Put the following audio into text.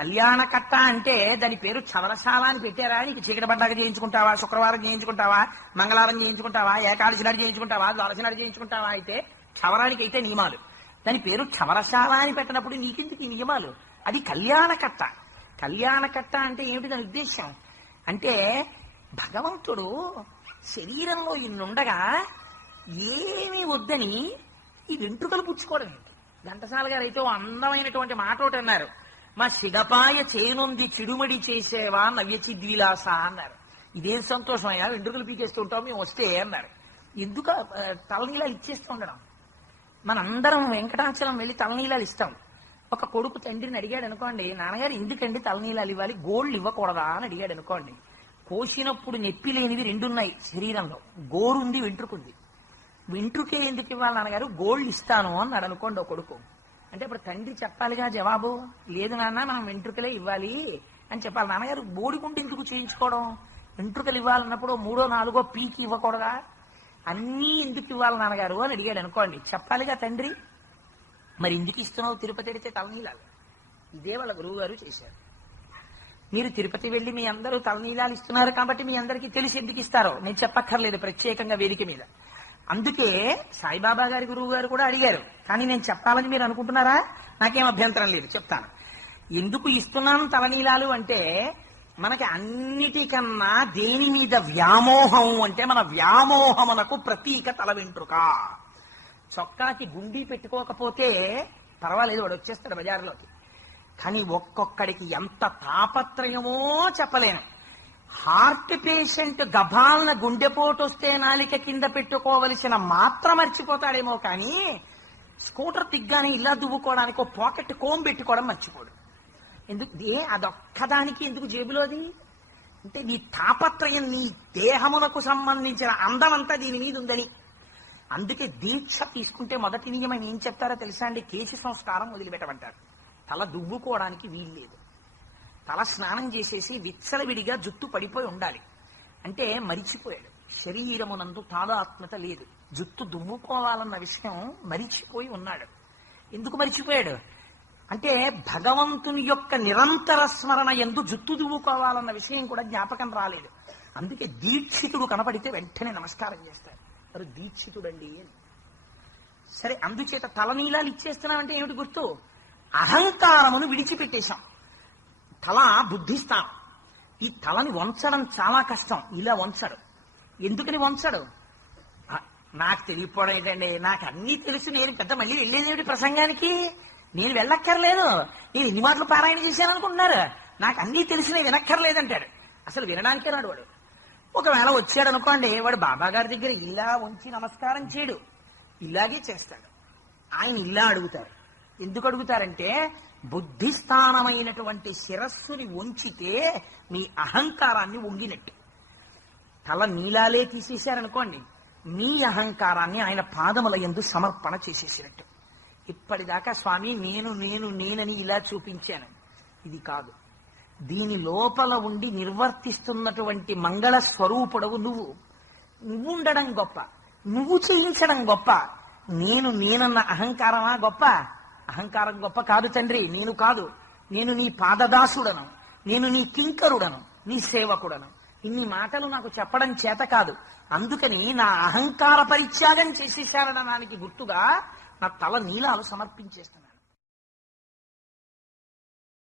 కళ్యాణకట్ట అంటే దాని పేరు చవరశాల అని పెట్టారా? నీకు చీకటి పడ్డాక చేయించుకుంటావా, శుక్రవారం చేయించుకుంటావా, మంగళవారం చేయించుకుంటావా, ఏకాదశి నాడు చేయించుకుంటావా, ద్వాదశి నాడు చేయించుకుంటావా? అయితే క్షవరానికి అయితే నియమాలు. దాని పేరు చవరశాల అని పెట్టినప్పుడు నీకెందుకు ఈ నియమాలు? అది కళ్యాణకట్ట. కళ్యాణకట్ట అంటే ఏమిటి దాని ఉద్దేశం? అంటే భగవంతుడు శరీరంలో ఇన్నుండగా ఏమీ వద్దని ఈ వెంట్రుకలు పుచ్చుకోవడం ఏంటి? ఘంటసాల గారు అయితే అందమైనటువంటి మాట ఒకటి అన్నారు, మా సిగపాయ చేనుంది చిడుమడి చేసేవా నవ్యచిద్విలాస అన్నారు. ఇదేం సంతోషం అయ్యా, వెంట్రుకలు పీకేస్తుంటాం మేము వస్తే అన్నారు. ఎందుకు తలనీలాలు ఇచ్చేస్తూ ఉండడం? మనందరం వెంకటాచలం వెళ్ళి తలనీలాలు ఇస్తాం. ఒక కొడుకు తండ్రిని అడిగాడు అనుకోండి, నాన్నగారు ఎందుకండి తలనీలాలు ఇవ్వాలి, గోళ్ళు ఇవ్వకూడదా అని అడిగాడు అనుకోండి. కోసినప్పుడు నొప్పి లేనివి రెండున్నాయి శరీరంలో, గోరుంది, వెంట్రుకుంది. వెంట్రుకే ఎందుకు ఇవ్వాలి నాన్నగారు, గోళ్ళు ఇస్తాను అన్నాడు అనుకోండి ఒక కొడుకు. అంటే ఇప్పుడు తండ్రి చెప్పాలిగా జవాబు, లేదు నాన్న మనం వెంట్రుకలే ఇవ్వాలి అని చెప్పాలి. నాన్నగారు బోడిగుంట ఎందుకు చేయించుకోవడం, వెంట్రుకలు ఇవ్వాలన్నప్పుడు 3ో 4ో పీకి ఇవ్వకూడదా, అన్నీ ఎందుకు ఇవ్వాలి నాన్నగారు అని అడిగాడు అనుకోండి, చెప్పాలిగా తండ్రి. మరి ఎందుకు ఇస్తున్నావు తిరుపతి వెడితే తలనీలాలు? ఇదే వాళ్ళ గురువు గారు చేశారు. మీరు తిరుపతి వెళ్ళి మీ అందరూ తలనీలాలు ఇస్తున్నారు కాబట్టి మీ అందరికీ తెలిసి ఎందుకు ఇస్తారో నేను చెప్పక్కర్లేదు ప్రత్యేకంగా వేదిక మీద. అందుకే సాయిబాబా గారి గురువు గారు కూడా అడిగారు, కానీ నేను చెప్పాలని మీరు అనుకుంటున్నారా? నాకేం అభ్యంతరం లేదు, చెప్తాను. ఎందుకు ఇస్తున్నాను తలనీలాలు అంటే, మనకి అన్నిటికన్నా దేని మీద వ్యామోహం అంటే, మన వ్యామోహమునకు ప్రతీక తల వెంట్రుక. చొక్కాకి గుండీ పెట్టుకోకపోతే పర్వాలేదు, వాడు వచ్చేస్తాడు బజార్లోకి. కానీ ఒక్కొక్కడికి ఎంత తాపత్రయమో చెప్పలేను. హార్ట్ పేషెంట్ గభాలన గుండెపోటు వస్తే నాలిక కింద పెట్టుకోవలసిన మాత్రం మర్చిపోతాడేమో, కానీ స్కూటర్ తిగ్గానే ఇలా దువ్వుకోవడానికి ఒక పాకెట్ కోమ్ పెట్టుకోవడం మర్చిపోడు. ఎందుకు? అదొక్కదానికి ఎందుకు జేబులోది అంటే, నీ తాపత్రయం నీ దేహమునకు సంబంధించిన అందమంతా దీని మీద ఉందని. అందుకే దీక్ష తీసుకుంటే మొదటి నియమం ఏం చెప్తారో తెలుసా అండి? కేశ సంస్కారం వదిలిపెట్టమంటారు. తల దువ్వుకోవడానికి వీల్లేదు. తల స్నానం చేసేసి విచ్చలవిడిగా జుట్టు పడిపోయి ఉండాలి. అంటే మరిచిపోయాడు, శరీరమునందు తాదాత్మ్యత లేదు, జుట్టు దువ్వుకోవాలన్న విషయం మరిచిపోయి ఉన్నాడు. ఎందుకు మరిచిపోయాడు అంటే, భగవంతుని యొక్క నిరంతర స్మరణ యందు జుట్టు దువ్వుకోవాలన్న విషయం కూడా జ్ఞాపకం రాలేదు. అందుకే దీక్షితుడు కనపడితే వెంటనే నమస్కారం చేస్తాడు, మరి దీక్షితుడండి అని. సరే, అందుచేత తలనీలాలు ఇచ్చేస్తున్నామంటే ఏమిటి గుర్తు? అహంకారమును విడిచిపెట్టేశాం. తల బుద్ధిస్తాం. ఈ తలని వంచడం చాలా కష్టం. ఇలా వంచడు. ఎందుకని వంచడు? నాకు తెలియకపోవడం ఏంటండి, నాకు అన్నీ తెలుసు, నేను పెద్ద మళ్ళీ వెళ్ళేదేమిటి ప్రసంగానికి, నేను వెళ్ళక్కర్లేదు, నేను ఇన్ని మాటలు పారాయణ చేశాను అనుకుంటున్నారు, నాకు అన్నీ తెలిసినవి వినక్కర్లేదంటాడు. అసలు వినడానికే రాడు వాడు. ఒకవేళ వచ్చాడు అనుకోండి, వాడు బాబా గారి దగ్గర ఇలా వంచి నమస్కారం చేయడు, ఇలాగే చేస్తాడు. ఆయన ఇలా అడుగుతారు. ఎందుకు అడుగుతారంటే, బుద్ధిస్థానమైనటువంటి శిరస్సుని వంచితే మీ అహంకారాన్ని వంగినట్టు. తల నీలాలే తీసేశారనుకోండి, మీ అహంకారాన్ని ఆయన పాదముల యందు సమర్పణ చేసేసినట్టు. ఇప్పటిదాకా స్వామి నేను నేను నేనని ఇలా చూపించాను, ఇది కాదు. దీని లోపల ఉండి నిర్వర్తిస్తున్నటువంటి మంగళ స్వరూపుడవు నువ్వు. నువ్వు ఉండడం గొప్ప, నువ్వు చేయించడం గొప్ప. నేనన్న అహంకారమా గొప్ప? అహంకారం గొప్ప కాదు తండ్రి, నేను కాదు. నేను నీ పాదదాసుడను, నేను నీ కింకరుడను, నీ సేవకుడను. ఇన్ని మాటలు నాకు చెప్పడం చేత కాదు. అందుకని నా అహంకార పరిత్యాగం చేసేశారనడానికి గుర్తుగా నా తల నీలాలు సమర్పించేస్తున్నాను.